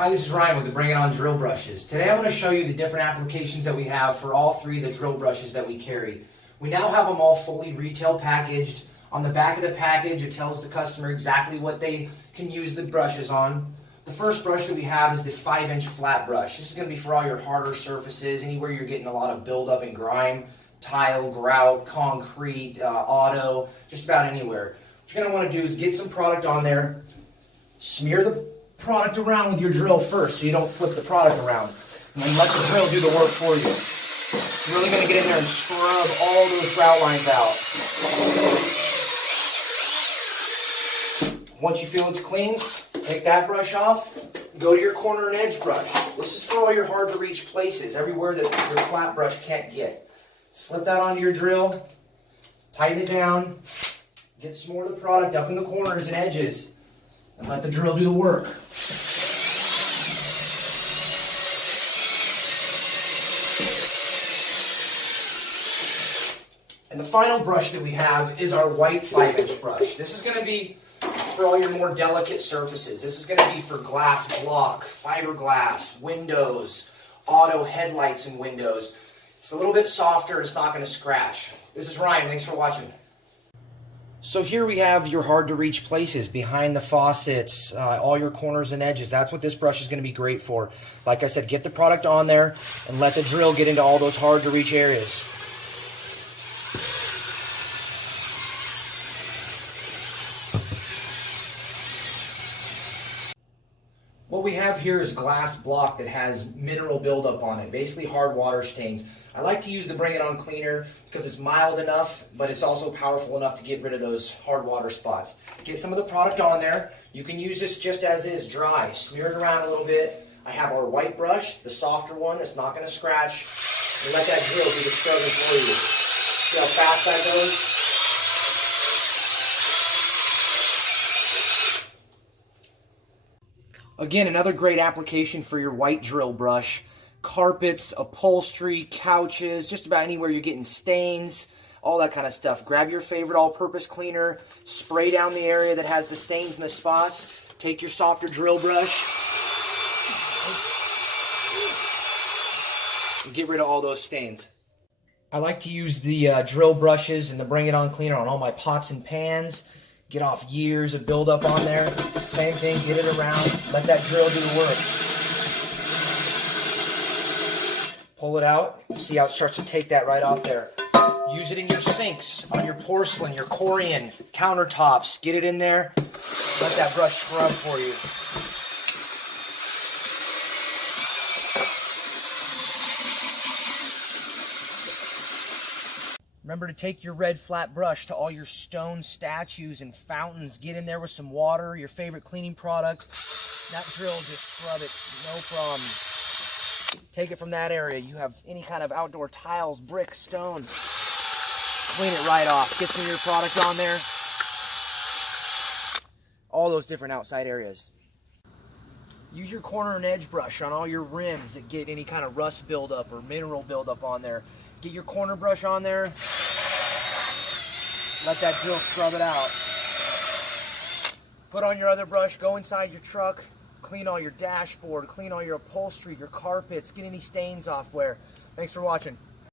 Hi, this is Ryan with the Bring It On drill brushes. Today I'm going to show you the different applications that we have for all three of the drill brushes that we carry. We now have them all fully retail packaged. On the back of the package it tells the customer exactly what they can use the brushes on. The first brush that we have is the 5-inch flat brush. This is going to be for all your harder surfaces, anywhere you're getting a lot of buildup and grime, tile, grout, concrete, auto, just about anywhere. What you're going to want to do is get some product on there, smear the product around with your drill first so you don't flip the product around, and then let the drill do the work for you. It's really going to get in there and scrub all those grout lines out. Once you feel it's clean, take that brush off, go to your corner and edge brush. This is for all your hard to reach places, everywhere that your flat brush can't get. Slip that onto your drill, tighten it down, get some more of the product up in the corners and edges, and let the drill do the work. And the final brush that we have is our white 5-inch brush. This is going to be for all your more delicate surfaces. This is going to be for glass block, fiberglass, windows, auto headlights and windows. It's a little bit softer, it's not going to scratch. This is Ryan, thanks for watching. So here we have your hard to reach places, behind the faucets, all your corners and edges. That's what this brush is going to be great for. Like I said, get the product on there and let the drill get into all those hard to reach areas. What we have here is glass block that has mineral buildup on it, basically hard water stains. I like to use the Bring It On cleaner because it's mild enough, but it's also powerful enough to get rid of those hard water spots. Get some of the product on there. You can use this just as is, dry. Smear it around a little bit. I have our white brush, the softer one that's not going to scratch. And let that drill do the scrubbing for you. See how fast that goes? Again, another great application for your white drill brush. Carpets, upholstery, couches, just about anywhere you're getting stains, all that kind of stuff. Grab your favorite all-purpose cleaner, spray down the area that has the stains and the spots, take your softer drill brush, and get rid of all those stains. I like to use the drill brushes and the Bring It On cleaner on all my pots and pans. Get off years of buildup on there. Same thing, get it around, let that drill do the work. Pull it out, see how it starts to take that right off there. Use it in your sinks, on your porcelain, your Corian, countertops. Get it in there, let that brush scrub for you. Remember to take your red flat brush to all your stone statues and fountains. Get in there with some water, your favorite cleaning product. That drill, just scrub it, no problem. Take it from that area. You have any kind of outdoor tiles, brick, stone. Clean it right off. Get some of your product on there. All those different outside areas. Use your corner and edge brush on all your rims that get any kind of rust buildup or mineral buildup on there. Get your corner brush on there. Let that drill scrub it out. Put on your other brush, go inside your truck, clean all your dashboard, clean all your upholstery, your carpets, get any stains off where. Thanks for watching.